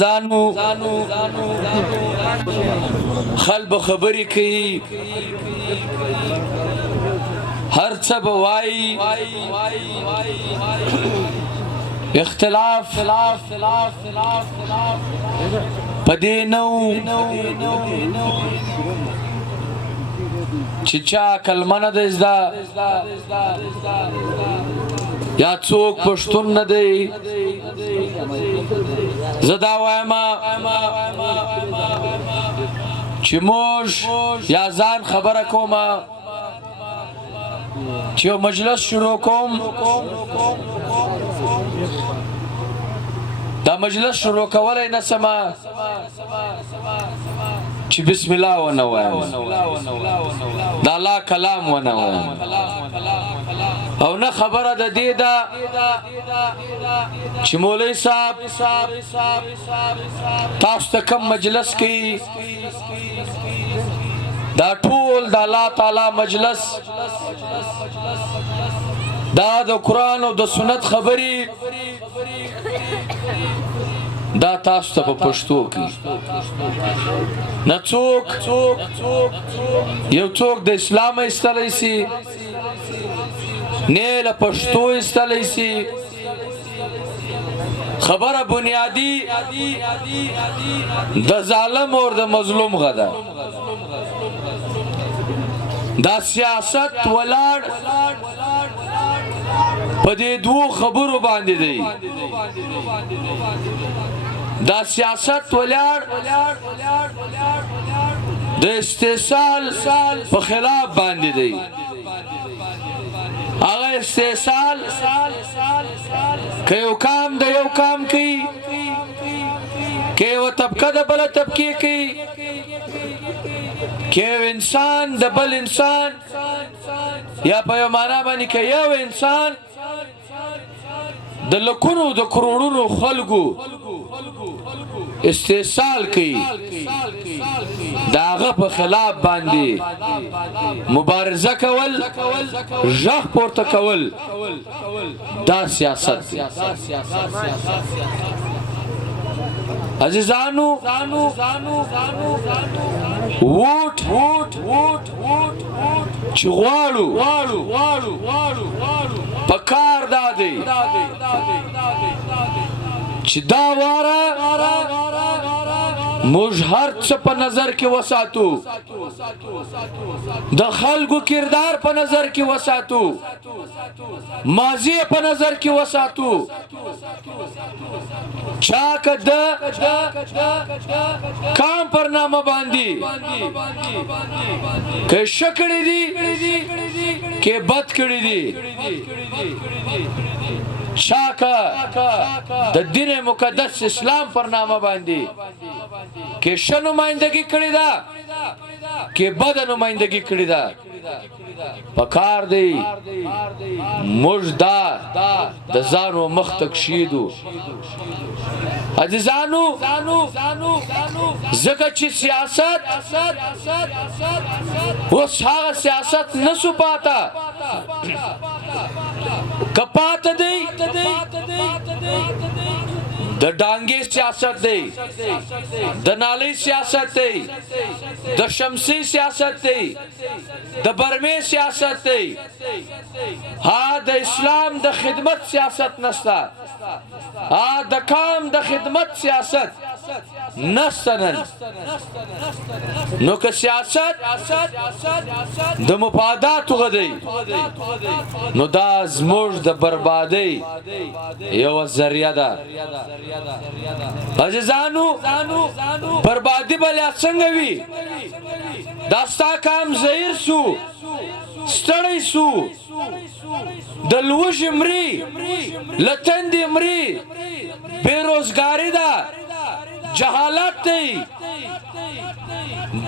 عزیزانو خلب خبری کی هر څه بوای اختلاف پدینو چچا کلمنه ده ازدا یا څوک پښتون نه دی زدا وایما چې موږ یا ځان خبره کومه چې مجلس شروع کوم دا مجلس شروع کولای نه سما چې بسم الله ونه وایم دا الله کلام ونه وایم او نه خبره د دې دا چې مولوی صاحب تاسو ته کوم مجلس کې دا ټول د الله تعالی مجلس دا د قرآن او د سنت خبري دا تاسو ته په پښتو کې نه څوک یو څوک د اسلام ایستلی سي نه له پښتو ایستلی سي خبره بنیادی د ظالم او د مظلوم غدا دا سیاست ولاړ په دې دوه خبرو باندې دی دا سیاست ولاړ د استحصال په خلاف باندې دی هغه استحصال که یو کام د یو کام کوي که یو طبقه د بل طبقه کوي که یو انسان د بل انسان یا په یو معنا باندې که یو انسان د لکونو د کروڑونو خلقو استحصال کوي داغه په خلاف باندې مبارزه کول ژغ پورته کول دا سیاست دی عزیزانو ووټ چې غواړو پکار دادی چې دا واره موږ هر څه په نظر کې وساتو د خلکو کردار په نظر کې وساتو ماضی په نظر کې وساتو چا کده کام پر نامه باندې که شکړې دي که بد کړې دي شاکا د دین مقدس اسلام پر نامه باندې کې ښه نمائندګي کړې ده کې بد نمائندګي کړې ده پکار دی موږ دا د ځانو مخ تک شیدو عزیزانو زکه چې سیاست اوس هغه سیاست نسو پاتا کپات دی د ډانګې سیاست دی د نالۍ سیاست دی د شمسي سیاست دی د برمې سیاست دی ها د اسلام د خدمت سیاست نستا ها د کام د خدمت سیاست نستنن نو که سیاست د مفادات غدی نو دا زموږ د بربادی یو ذریعہ ده عزیزانو بربادی بلیا څنګه وی داستا کام زهیر سو ستړی سو د لوژ مری لتند مری بیروزګاری ده جهالت دی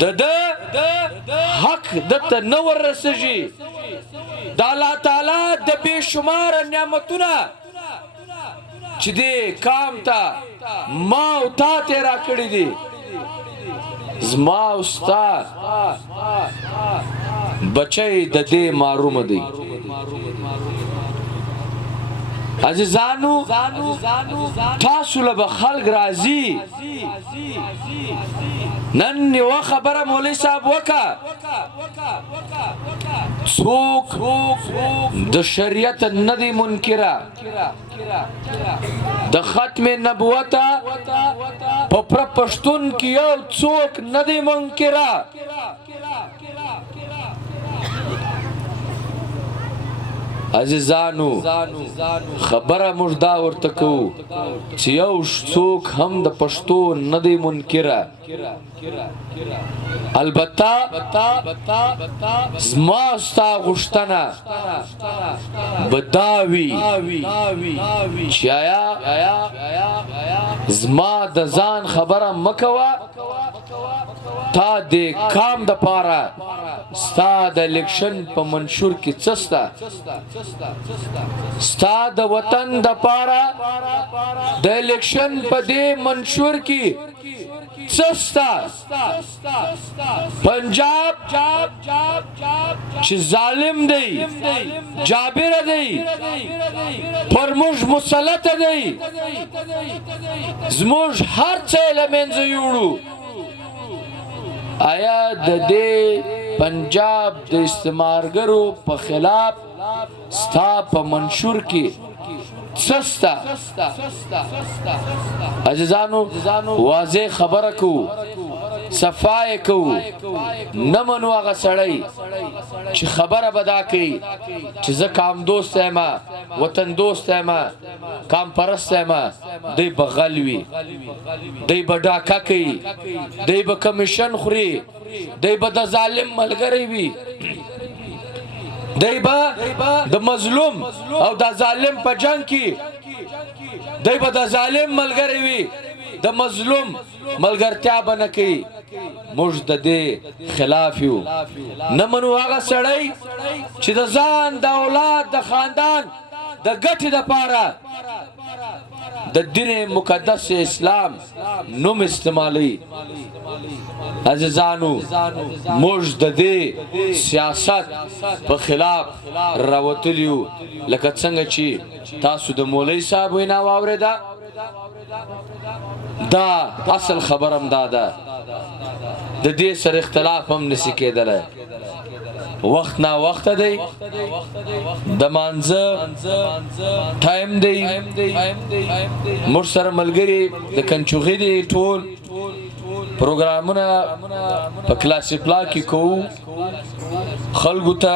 د حق د تنور رسجی د الله تعالی د بشمار نعمتونه چې دې کام ته ما او تا ته را کړی دي زما او ستا بچی د دې محروم دی عزیزانو تاسو له خلق راځي نن یو خبره مولوی صاحب وکا څوک د شریعت ندی منکره د ختم نبوت په پښتون کې یو څوک ندی منکره عزیزانو خبره مجدا ورته کو چې یو څوک هم د پښتو ندی منکره البته زما ستا غوښتنه بداوي چې زما د ځان خبره مکوه تا د کام د پاره ستا د الیکشن په منشور کې څستا ستا د وطن د پاره د الیکشن په دې منشور کې څستا پنجاب چې ظالم دی جابر دی پر موږ مسلط دی زموږ هر څه له منځه یوړو آیا د دې پنجاب د استعمارګرو په خلاف ستا په منشور کې سستا عزیزانو واضح خبره کو صفای کو نمنو هغه سړی چې خبره بدا کوي چې زه کام دوست یم وطن دوست یم کام پرست یم دی بغلوي دی بډاکا کوي دی به کمیشن خوري دی به د ظالم ملګری وي دی با د مظلوم او د ظالم په جنگ کې دی با د ظالم ملګری وي د مظلوم ملګرتیا بنه کوي موږ د دې خلاف یو نه منو هغه سړی چې د ځان د اولاد د خاندان د ګټې دپاره د دین مقدس اسلام نوم استعمالوي عزیزانو موږ د دې سیاست په خلاف راوتلیو لکه څنګه چې تاسو د مولوی صاحب وینا واورېده دا اصل خبرم دادا د دې سره اختلاف هم نسی کېدلی وخت نا وخت دی د مانځه ټایم دی موږ سره ملګري د کنچوغې دی ټول پروګرامونه په کلاسي پلا کې کوو خلکو ته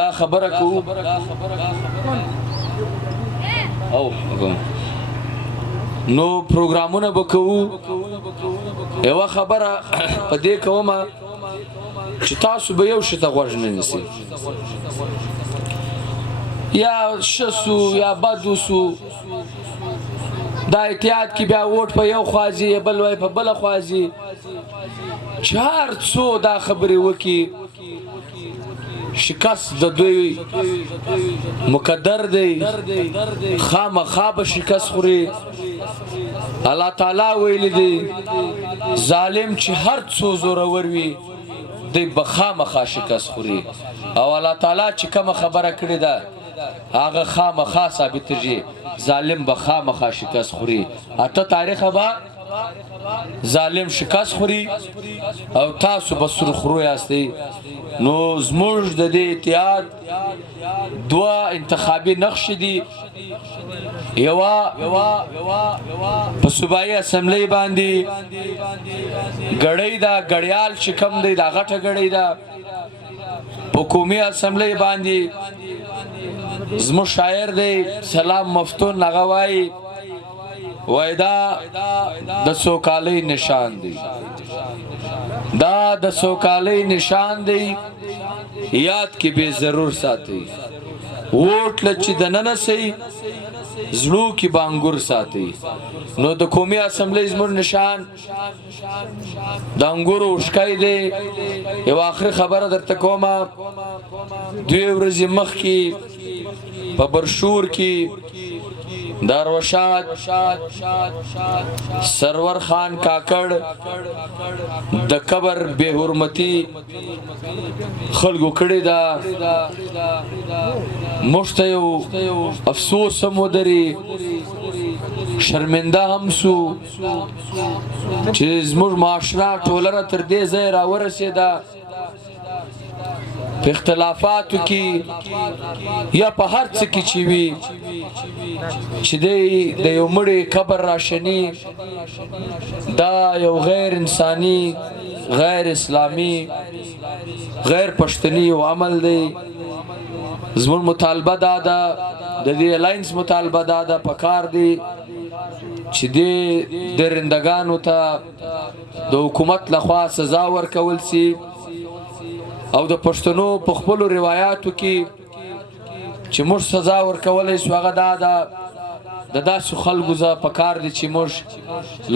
دا خبره کوو او نو پروګرامونه به کوو یوه خبره په دې کومه چې تاسو به یو شي ته غوږ نه نیسئ یا ښه سو یا بد وسو دا احتیاط کې بیا ووټ په یو خوا ځي بل وای په بله خوا ځي چې هر څو دا خبرې وکړي شکست د دوی مقدر دی خامخا به شکست خوري الله تعالی ویلی دی ظالم چې هر څو زورور وي دی به خامخا شکست خوري او الله تعالی چې کومه خبره کړې ده هغه خامخا ثابتېږي ظالم به خامخا شکست خوري اته تاریخ به ظالم شکست خوري او تاسو به سرخرو یاستئ نو زموږ د دې اتحاد دوه انتخابي نقشې دي یوه په صوبایي اسمبلۍ باندې ګړۍ ده ګړیال چې کوم دی دا غټه ګړۍ ده په قومي اسمبلۍ باندې زموږ شاعر دی سلام مفتون هغه وایي دا د سوکالۍ نشان دی دا د سوکالۍ نشان دی یاد کې به ضرور ساتي ووټ لچې دننه سي زړو کې بانګور ساتي نو د قومي اسمبلۍ زموږ نشان د انګورو وشکای دی یو آخري خبره درته کومه 2 ورځې مخکې په برشور کې دروشاد سرور خان کاکڑ د قبر بے حرمتی خلقو کړی دا مشته یو افسوس هم ودري شرمنده هم سو چې زموږ معاشره ټولنه تر دې ځای راورسېده په اختلافاتو کې یا په هر څه کې چې وي چې د یو مړي قبر راشني دا یو غیر انساني غیر اسلامي غیر پښتني یو عمل دی زموږ مطالبه دا ده د دې الاینس مطالبه دا ده پکار دی چې د درندگانو ته د حکومت لخوا سزا ورکول سي او د پښتنو په خپل روایتو کې چې موږ سزا ورکولای شو هغه دا ده د داسې خلکو ځا پکار دي چې موږ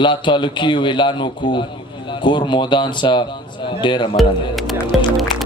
لا تعلقي اعلان وکړو کور مودان سره ډېره مننه